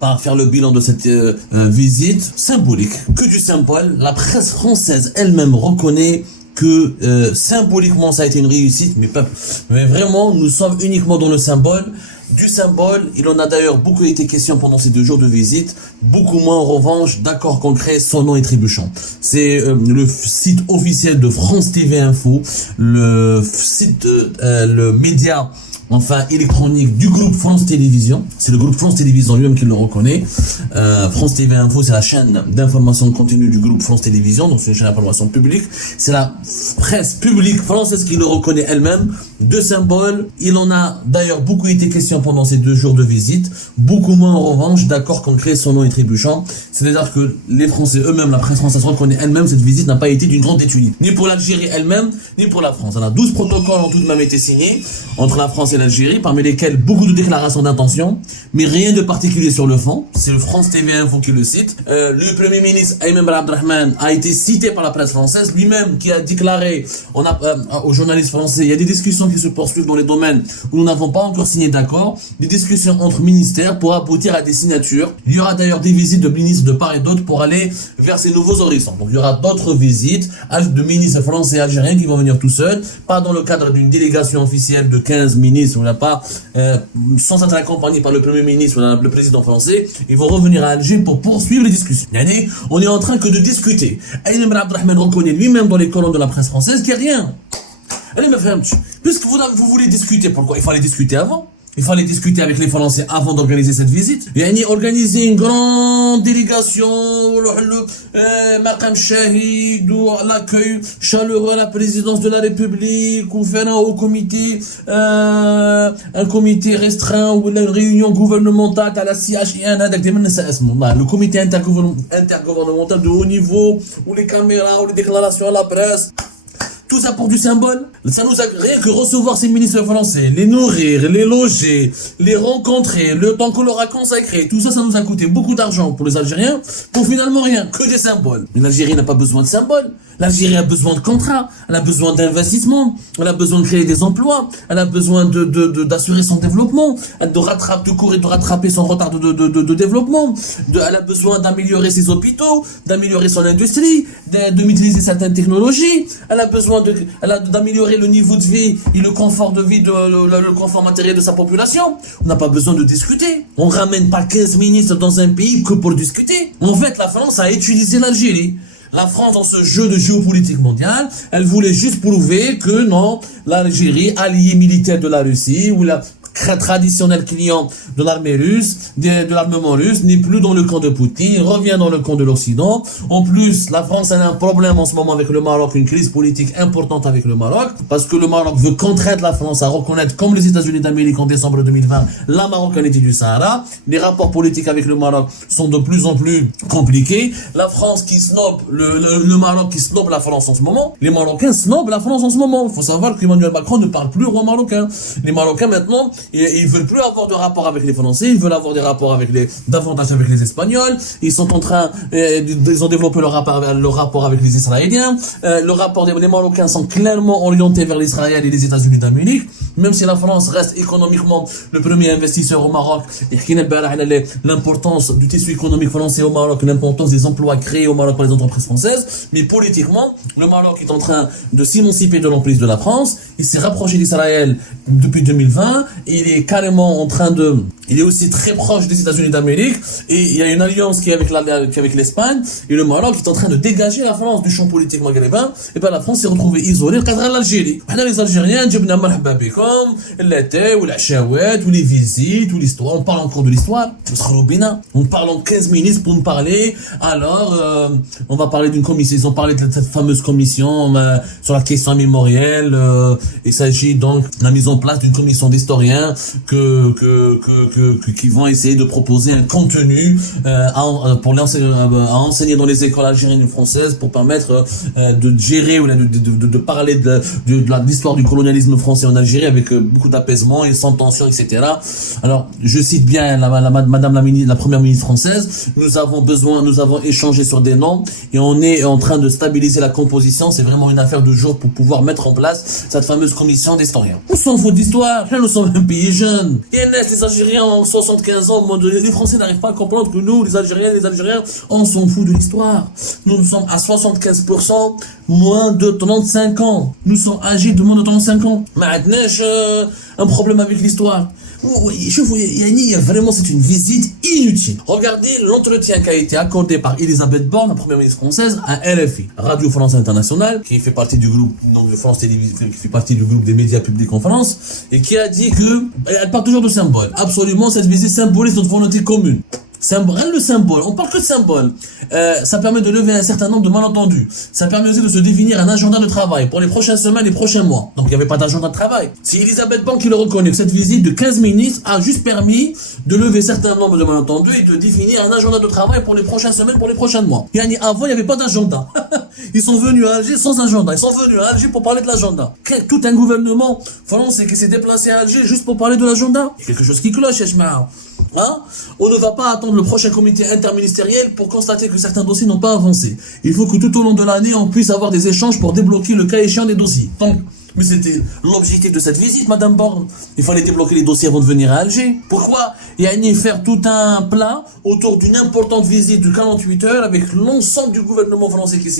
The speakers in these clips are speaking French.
par faire le bilan de cette visite symbolique, que du symbole. La presse française elle-même reconnaît que symboliquement ça a été une réussite, mais vraiment nous sommes uniquement dans le symbole. Du symbole, il en a d'ailleurs beaucoup été question pendant ces 2 jours de visite, beaucoup moins en revanche d'accords concrets sonnants et trébuchants. C'est le site officiel de France TV Info, le site, le média électronique du groupe France Télévisions. C'est le groupe France Télévisions lui-même qui le reconnaît. France TV Info, c'est la chaîne d'information continue du groupe France Télévisions, donc c'est une chaîne d'information publique. C'est la presse publique française qui le reconnaît elle-même. De symbole, il en a d'ailleurs beaucoup été question pendant ces 2 jours de visite, beaucoup moins en revanche d'accords concrets sonnants et trébuchants. C'est-à-dire que les Français eux-mêmes, la presse française reconnaît elle-même, cette visite n'a pas été d'une grande étude, ni pour l'Algérie elle-même, ni pour la France. On a 12 protocoles ont tout de même été signés entre la France et l'Algérie, parmi lesquels beaucoup de déclarations d'intention, mais rien de particulier sur le fond. C'est le France TV Info qui le cite. Le Premier ministre Ayman Ben Abdelrahman a été cité par la presse française, lui-même qui a déclaré aux journalistes français, il y a des discussions qui se poursuivent dans les domaines où nous n'avons pas encore signé d'accord, des discussions entre ministères pour aboutir à des signatures. Il y aura d'ailleurs des visites de ministres de part et d'autre pour aller vers ces nouveaux horizons. Donc il y aura d'autres visites de ministres français et algériens qui vont venir tout seuls, pas dans le cadre d'une délégation officielle de 15 ministres, sans être accompagnés par le Premier ministre ou le président français. Ils vont revenir à Alger pour poursuivre les discussions. On est en train que de discuter. Ayman Ben Abdelrahman reconnaît lui-même dans les colonnes de la presse française qu'il n'y a rien. Allez, me faire puisque vous voulez discuter, pourquoi il fallait discuter avant? Il fallait discuter avec les Français avant d'organiser cette visite. Organiser une grande délégation, Maqam Shahid, ou l'accueil chaleureux à la présidence de la République, ou faire un haut comité, un comité restreint, ou une réunion gouvernementale à la CHIN, le comité intergouvernemental de haut niveau, ou les caméras, ou les déclarations à la presse. Tout ça pour du symbole. Ça nous a rien que recevoir ces ministres français, les nourrir, les loger, les rencontrer, le temps qu'on leur a consacré. Tout ça, ça nous a coûté beaucoup d'argent pour les Algériens, pour finalement rien, que des symboles. Mais l'Algérie n'a pas besoin de symboles. L'Algérie a besoin de contrats, elle a besoin d'investissements, elle a besoin de créer des emplois, elle a besoin d'assurer son développement, de courir, de rattraper son retard de développement, elle a besoin d'améliorer ses hôpitaux, d'améliorer son industrie, de maîtriser certaines technologies, elle a besoin d'améliorer le niveau de vie et le confort de vie, le confort matériel de sa population. On n'a pas besoin de discuter. On ramène pas 15 ministres dans un pays que pour discuter. En fait, la France a utilisé l'Algérie. La France, dans ce jeu de géopolitique mondiale, elle voulait juste prouver que non, l'Algérie, alliée militaire de la Russie, ou la traditionnel client de l'armée russe, de l'armement russe, n'est plus dans le camp de Poutine, revient dans le camp de l'Occident. En plus, la France a un problème en ce moment avec le Maroc, une crise politique importante avec le Maroc, parce que le Maroc veut contraindre la France à reconnaître, comme les États-Unis d'Amérique en décembre 2020, la marocanité du Sahara. Les rapports politiques avec le Maroc sont de plus en plus compliqués. La France qui snobe, le Maroc qui snobe la France en ce moment. Les Marocains snobent la France en ce moment. Il faut savoir qu'Emmanuel Macron ne parle plus au roi marocain. Les Marocains maintenant, ils veulent plus avoir de rapport avec les Français, ils veulent avoir des rapports davantage avec les Espagnols. Ils sont en train, ils ont développé le rapport avec les Israéliens. Les Marocains sont clairement orientés vers l'Israël et les États-Unis d'Amérique. Même si la France reste économiquement le premier investisseur au Maroc, l'importance du tissu économique français au Maroc, l'importance des emplois créés au Maroc par les entreprises françaises, mais politiquement, le Maroc est en train de s'émanciper de l'emprise de la France. Il s'est rapproché d'Israël depuis 2020 et il est carrément en train il est aussi très proche des États-Unis d'Amérique et il y a une alliance qui est avec l'Espagne et le Maroc est en train de dégager la France du champ politique maghrébin. Et ben la France s'est retrouvée isolée grâce à l'Algérie. Les Algériens, جبنا مرحبا بكم, l'été ou la chouette ou les visites ou l'histoire. On parle encore de l'histoire. On parle en 15 minutes pour me parler. Alors, on va parler d'une commission. Ils ont parlé de cette fameuse commission sur la question mémorielle. Il s'agit donc de la mise en place d'une commission d'historiens qui vont essayer de proposer un contenu à enseigner dans les écoles algériennes et françaises pour permettre de gérer ou de parler de l'histoire du colonialisme français en Algérie avec beaucoup d'apaisement et sans tension, etc. Alors, je cite bien Madame la Première ministre française. Nous avons échangé sur des noms et on est en train de stabiliser la composition. C'est vraiment une affaire de jour pour pouvoir mettre en place cette fameuse commission d'historiens. On s'en fout d'histoire. Là, nous sommes un pays jeune. Les Algériens en 75 ans, au moment donné, les Français n'arrivent pas à comprendre que nous, les Algériens, on s'en fout de l'histoire. Nous sommes à 75% moins de 35 ans. Nous sommes âgés de moins de 35 ans. Maintenant, un problème avec l'histoire. Vraiment, c'est une visite inutile. Regardez l'entretien qui a été accordé par Elisabeth Borne, la première ministre française, à RFI, Radio France Internationale, qui fait partie du groupe, donc de France Télévisions, qui fait partie du groupe des médias publics en France, et qui a dit que, elle parle toujours de symboles. Absolument, cette visite symbolise notre volonté commune. Le symbole, on parle que de symbole. Ça permet de lever un certain nombre de malentendus. Ça permet aussi de se définir un agenda de travail pour les prochaines semaines, les prochains mois. Donc il n'y avait pas d'agenda de travail. C'est Elisabeth Borne qui le reconnaît, que cette visite de 15 ministres a juste permis de lever un certain nombre de malentendus et de définir un agenda de travail pour les prochaines semaines, pour les prochains mois. Avant, il n'y avait pas d'agenda. Ils sont venus à Alger sans agenda. Ils sont venus à Alger pour parler de l'agenda. Tout un gouvernement français qui s'est déplacé à Alger juste pour parler de l'agenda. Il y a quelque chose qui cloche, Eshma. Hein? On ne va pas attendre le prochain comité interministériel pour constater que certains dossiers n'ont pas avancé. Il faut que tout au long de l'année, on puisse avoir des échanges pour débloquer le cas échéant des dossiers. Donc, mais c'était l'objectif de cette visite, Madame Borne. Il fallait débloquer les dossiers avant de venir à Alger. Pourquoi faire tout un plat autour d'une importante visite de 48 heures avec l'ensemble du gouvernement français qui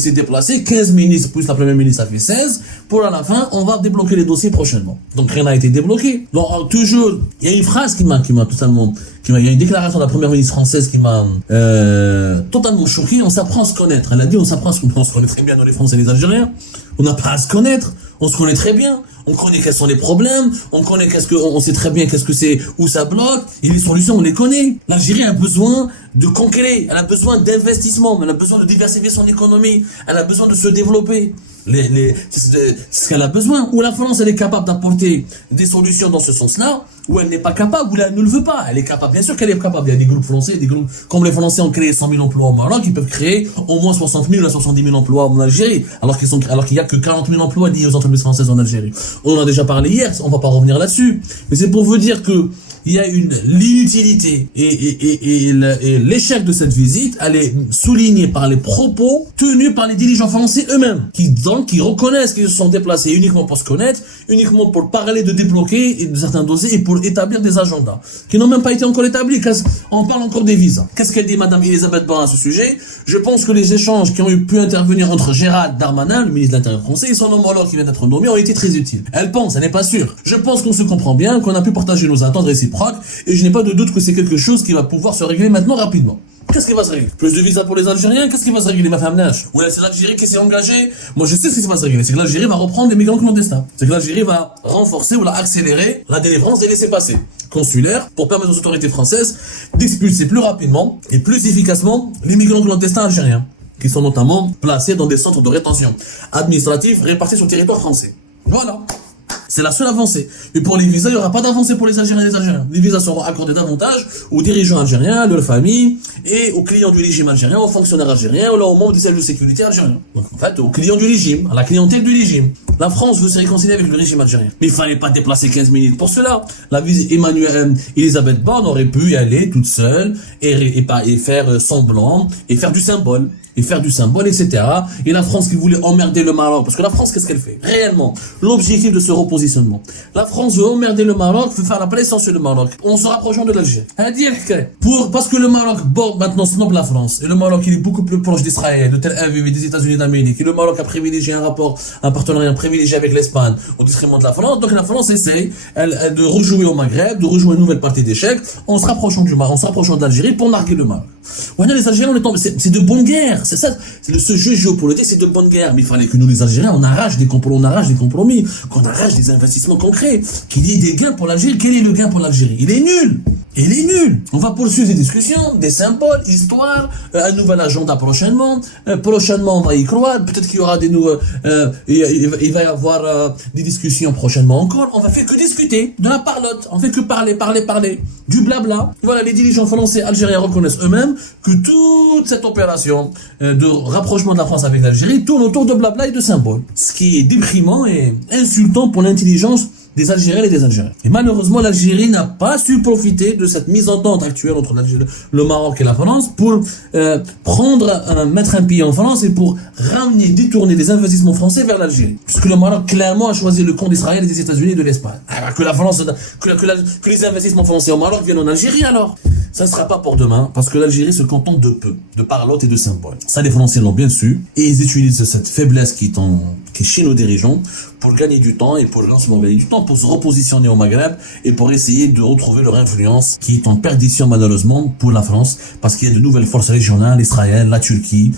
s'est déplacé, 15 ministres plus la première ministre, ça fait 16. Pour à la fin, on va débloquer les dossiers prochainement. Donc rien n'a été débloqué. Donc toujours, il y a une phrase il y a une déclaration de la première ministre française qui m'a totalement choqué. On s'apprend à se connaître. Elle a dit on se connaît très bien, nous les Français et les Algériens. On n'a pas à se connaître. On se connaît très bien. On connaît quels sont les problèmes. On sait très bien qu'est-ce que c'est, où ça bloque. Et les solutions, on les connaît. L'Algérie a besoin de conquérir. Elle a besoin d'investissement. Elle a besoin de diversifier son économie. Elle a besoin de se développer. C'est ce qu'elle a besoin. Ou la France, elle est capable d'apporter des solutions dans ce sens-là, ou elle n'est pas capable, ou elle ne le veut pas. Elle est capable, bien sûr qu'elle est capable. Il y a des groupes français, comme les Français ont créé 100 000 emplois au Maroc, ils peuvent créer au moins 60 000 à 70 000 emplois en Algérie, alors qu'il n'y a que 40 000 emplois liés aux entreprises françaises en Algérie. On en a déjà parlé hier, on va pas revenir là-dessus. Mais c'est pour vous dire que il y a l'inutilité et l'échec de cette visite, elle est soulignée par les propos tenus par les dirigeants français eux-mêmes, qui reconnaissent qu'ils se sont déplacés uniquement pour se connaître, uniquement pour parler de débloquer de certains dossiers et pour établir des agendas, qui n'ont même pas été encore établis. On parle encore des visas. Qu'est-ce qu'elle dit Madame Elisabeth Borne à ce sujet? Je pense que les échanges qui ont pu intervenir entre Gérald Darmanin, le ministre de l'Intérieur français, et son homologue qui vient d'être nommé ont été très utiles. Elle n'est pas sûre. Je pense qu'on se comprend bien, qu'on a pu partager nos attentes réciproques, et je n'ai pas de doute que c'est quelque chose qui va pouvoir se régler maintenant rapidement. Qu'est-ce qui va se régler? Plus de visas pour les Algériens? Qu'est-ce qui va se régler, ma femme Nash? Ouais, c'est l'Algérie qui s'est engagée. Moi, je sais ce qui va se régler. C'est que l'Algérie va reprendre les migrants clandestins. C'est que l'Algérie va renforcer ou accélérer la délivrance des laissez-passer consulaires pour permettre aux autorités françaises d'expulser plus rapidement et plus efficacement les migrants clandestins algériens, qui sont notamment placés dans des centres de rétention administrative répartis sur le territoire français. Voilà. C'est la seule avancée. Mais pour les visas, il n'y aura pas d'avancée pour les Algériens et les Algériens. Les visas seront accordés davantage aux dirigeants algériens, à leurs familles, et aux clients du régime algérien, aux fonctionnaires algériens, aux membres du service de sécurité algérien. Donc, en fait, aux clients du régime, à la clientèle du régime. La France veut se réconcilier avec le régime algérien. Mais il fallait pas déplacer 15 minutes pour cela. La visite Elisabeth Borne aurait pu y aller toute seule et faire semblant et faire du symbole. Etc. Et la France qui voulait emmerder le Maroc, parce que la France, qu'est-ce qu'elle fait? Réellement, l'objectif de ce repositionnement. La France veut emmerder le Maroc, veut faire la pression sur le Maroc, en se rapprochant de l'Algérie. Parce que le Maroc borde maintenant ce nom la France, et le Maroc il est beaucoup plus proche d'Israël, de Tel Aviv et des États-Unis d'Amérique, et le Maroc a privilégié un partenariat privilégié avec l'Espagne, au détriment de la France. Donc la France essaye de rejouer au Maghreb, de rejouer une nouvelle partie d'échecs, en se rapprochant du Maroc, en se rapprochant de l'Algérie pour narguer le Maroc. Ouais, les Algériens, c'est de bonne guerre. C'est ça, ce jeu géopolitique, c'est de bonne guerre. Mais il fallait que nous, les Algériens, on arrache des compromis, qu'on arrache des investissements concrets, qu'il y ait des gains pour l'Algérie. Quel est le gain pour l'Algérie? Il est nul. On va poursuivre des discussions, des symboles, histoire, un nouvel agenda prochainement. Prochainement, on va y croire. Peut-être qu'il y aura des nouveaux, il va y avoir des discussions prochainement encore. On va faire que discuter, de la parlotte. On fait que parler. Du blabla. Voilà, les dirigeants français algériens reconnaissent eux-mêmes que toute cette opération de rapprochement de la France avec l'Algérie tourne autour de blabla et de symboles. Ce qui est déprimant et insultant pour l'intelligence des Algériens et des Algériens. Et malheureusement, l'Algérie n'a pas su profiter de cette mise en entente actuelle entre le Maroc et la France pour mettre un pied en France et pour détourner des investissements français vers l'Algérie. Puisque le Maroc clairement a choisi le camp d'Israël et des États-Unis et de l'Espagne. Alors que la France, que les investissements français au Maroc viennent en Algérie alors. Ça ne sera pas pour demain, parce que l'Algérie se contente de peu, de parlotte et de symboles. Ça, les Français l'ont bien su, et ils utilisent cette faiblesse qui est chez nos dirigeants pour gagner du temps et pour gagner du temps pour se repositionner au Maghreb et pour essayer de retrouver leur influence qui est en perdition malheureusement pour la France, parce qu'il y a de nouvelles forces régionales, Israël, la Turquie,